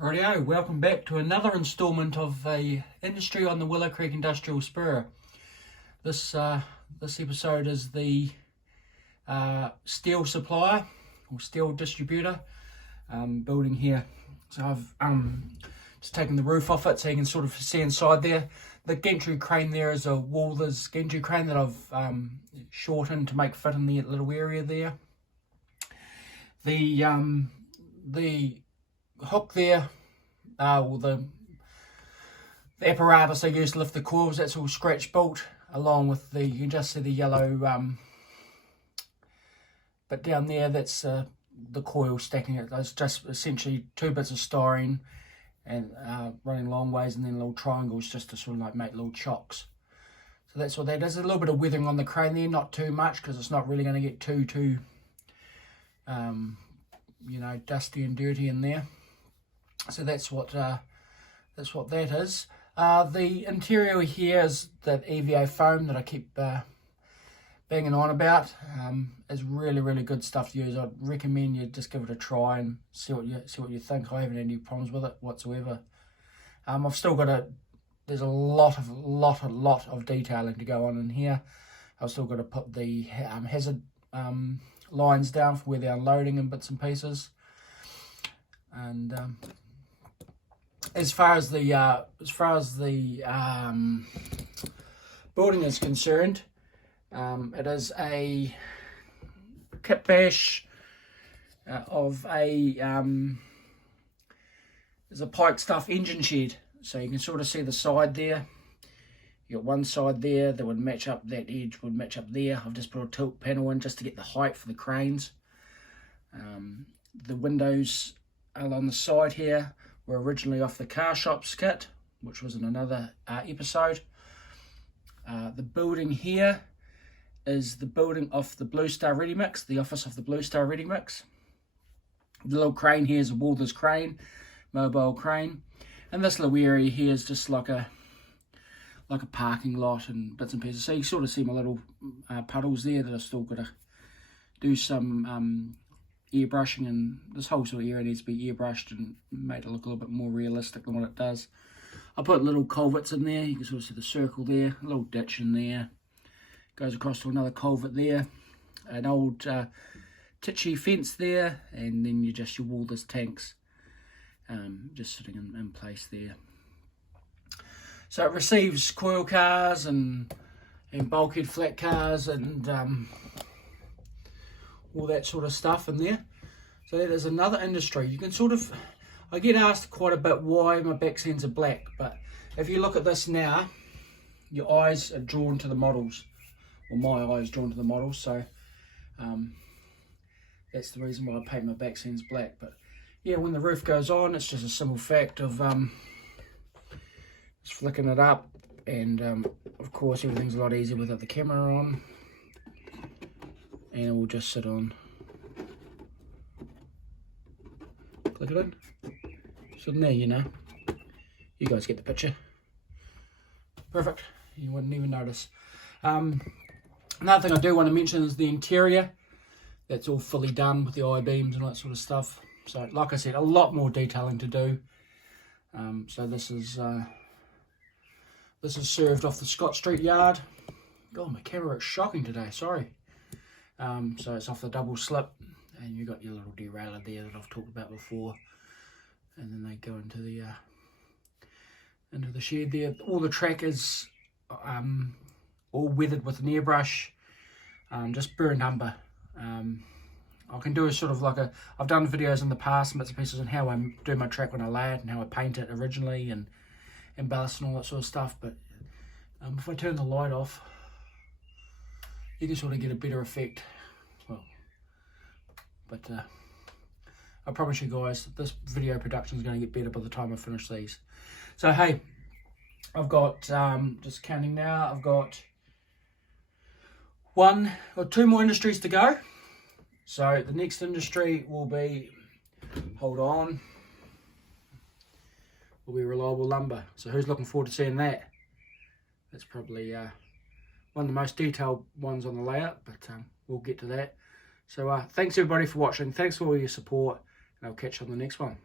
Rightio, welcome back to another instalment of a industry on the Willow Creek Industrial Spur. This episode is the steel supplier or steel distributor building here. So I've just taken the roof off it so you can sort of see inside there. The gantry crane there is a Walther's gantry crane that I've shortened to make fit in the little area there. The hook there, the apparatus they use to lift the coils, that's all scratch built, along with you can just see the yellow bit down there, that's the coil stacking it. That's just essentially two bits of styrene and running long ways, and then little triangles just to sort of like make little chocks. So that's what that is. A little bit of weathering on the crane there, not too much because it's not really going to get too dusty and dirty in there. So that's what that is. The interior here is that EVA foam that I keep banging on about. Is really good stuff to use. I'd recommend you just give it a try and see what you think. I haven't had any problems with it whatsoever. I've still got there's a lot of detailing to go on in here. I've still got to put the hazard lines down for where they're unloading and bits and pieces. And as far as the building is concerned, it is a kit bash of there's a Pike Stuff engine shed. So you can sort of see the side there. You got one side there that would match up, that edge would match up there. I've just put a tilt panel in just to get the height for the cranes. The windows along the side here were originally off the car shops kit, which was in another episode. The building here is the building of the Blue Star Ready Mix, the office of the Blue Star Ready Mix. The little crane here is a Walther's crane, mobile crane. And this little area here is just like a parking lot and bits and pieces. So you sort of see my little puddles there that I've still got to do some airbrushing, and this whole sort of area needs to be airbrushed and made to look a little bit more realistic than what it does. I put little culverts in there. You can sort of see the circle there, a little ditch in there. Goes across to another culvert there, an old titchy fence there, and then your Walther's tanks just sitting in place there. So it receives coil cars and bulkhead flat cars and all that sort of stuff in there. So there's another industry. You can sort of, I get asked quite a bit why my back scenes are black, but if you look at this now, your eyes are drawn to the models. Well, my eyes drawn to the models, so that's the reason why I paint my back scenes black. But yeah, when the roof goes on, it's just a simple fact of just flicking it up, and of course everything's a lot easier without the camera on, and it will just sit on. Click it in. So there, you guys get the picture. Perfect. You wouldn't even notice. Another thing I do want to mention is the interior. That's all fully done with the I-beams and all that sort of stuff. So like I said, a lot more detailing to do. So this is served off the Scott Street yard. God, my camera is shocking today, sorry. So it's off the double slip, and you've got your little derailleur there that I've talked about before. And then they go into the shed there. All the track is all weathered with an airbrush, just burnt umber. I can do a sort of like I've done videos in the past, bits and pieces, on how I do my track when I lay it and how I paint it originally and embellish and all that sort of stuff. But if I turn the light off, you can sort of get a better effect. Well, but I promise you guys, this video production is going to get better by the time I finish these. So hey, I've got, just counting now, I've got one or two more industries to go. So the next industry will be, hold on, will be Reliable Lumber. So who's looking forward to seeing that? That's probably one of the most detailed ones on the layout, but we'll get to that. So thanks everybody for watching. Thanks for all your support, and I'll catch you on the next one.